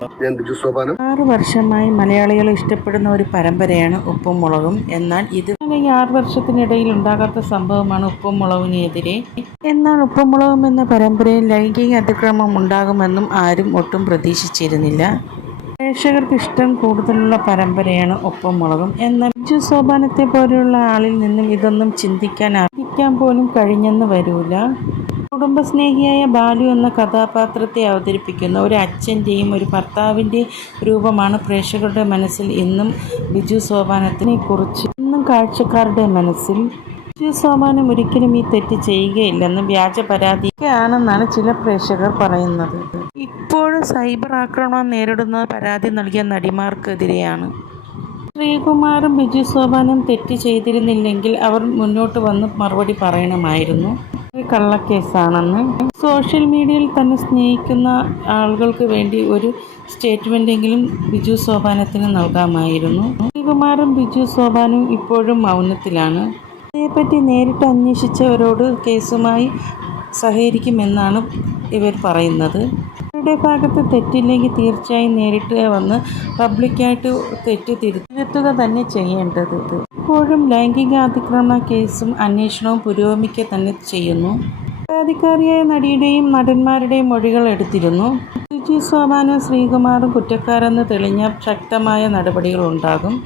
ഞാൻ ബിജു സോപാനം. ആറ് വർഷമായി മലയാളികൾ ഇഷ്ടപ്പെടുന്ന ഒരു പരമ്പരയാണ് ഉപ്പും മുളകും എന്നാൽ ഇത് ഈ ആറ് വർഷത്തിനിടയിൽ ഉണ്ടാകാത്ത സംഭവമാണ് ഉപ്പും മുളകിനെതിരെ എന്നാൽ ഉപ്പും മുളകും എന്ന പരമ്പരയിൽ ലൈംഗിക അതിക്രമം ഉണ്ടാകുമെന്നും ആരും ഒട്ടും പ്രതീക്ഷിച്ചിരുന്നില്ല. പ്രേക്ഷകർക്ക് ഇഷ്ടം കൂടുതലുള്ള പരമ്പരയാണ് ഒപ്പം മുളകും എന്നാൽ ബിജു സോപാനത്തെ പോലെയുള്ള ആളിൽ നിന്നും ഇതൊന്നും ചിന്തിക്കാൻ അർഹിക്കാൻ പോലും കഴിഞ്ഞെന്ന് വരൂല. കുടുംബസ്നേഹിയായ ബാലു എന്ന കഥാപാത്രത്തെ അവതരിപ്പിക്കുന്ന ഒരു അച്ഛന്റെയും ഒരു ഭർത്താവിന്റെയും രൂപമാണ് പ്രേക്ഷകരുടെ മനസ്സിൽ ഇന്നും ബിജു സോപാനത്തിനെ കുറിച്ച് ഇന്നും കാഴ്ചക്കാരുടെ മനസ്സിൽ. ബിജു സോപാനം ഒരിക്കലും ഈ തെറ്റ് ചെയ്യുകയില്ലെന്ന് വ്യാജ പരാതിയാണെന്നാണ് ചില പ്രേക്ഷകർ പറയുന്നത്. ഇപ്പോഴും സൈബർ ആക്രമണം നേരിടുന്ന പരാതി നൽകിയ നടിമാർക്കെതിരെയാണ്. ശ്രീകുമാറും ബിജു സോപാനും തെറ്റ് ചെയ്തിരുന്നില്ലെങ്കിൽ അവർ മുന്നോട്ട് വന്ന് മറുപടി പറയണമായിരുന്നു. കള്ളക്കേസാണെന്ന്. സോഷ്യൽ മീഡിയയിൽ തന്നെ സ്നേഹിക്കുന്ന ആളുകൾക്ക് വേണ്ടി ഒരു സ്റ്റേറ്റ്മെന്റെങ്കിലും ബിജു സോപാനത്തിന് നൽകാമായിരുന്നു. ശ്രീകുമാറും ബിജു സോപാനും ഇപ്പോഴും മൗനത്തിലാണ്. ഇതേപ്പറ്റി നേരിട്ട് അന്വേഷിച്ചവരോട് കേസുമായി സഹകരിക്കുമെന്നാണ് ഇവർ പറയുന്നത്. അവരുടെ ഭാഗത്ത് തെറ്റില്ലെങ്കിൽ തീർച്ചയായും നേരിട്ട് വന്ന് പബ്ലിക്കായിട്ട് തെറ്റ് തിരുത്തുക തന്നെ ചെയ്യേണ്ടത്. ഇപ്പോഴും ലൈംഗിക അതിക്രമണ കേസും അന്വേഷണവും പുരോഗമിക്കുക തന്നെ ചെയ്യുന്നു. പരാതിക്കാരിയായ നടിയുടെയും നടന്മാരുടെയും മൊഴികൾ എടുത്തിരുന്നു. ബിജു സോമാനും ശ്രീകുമാറും കുറ്റക്കാരെന്ന് തെളിഞ്ഞ ശക്തമായ നടപടികൾ ഉണ്ടാകും.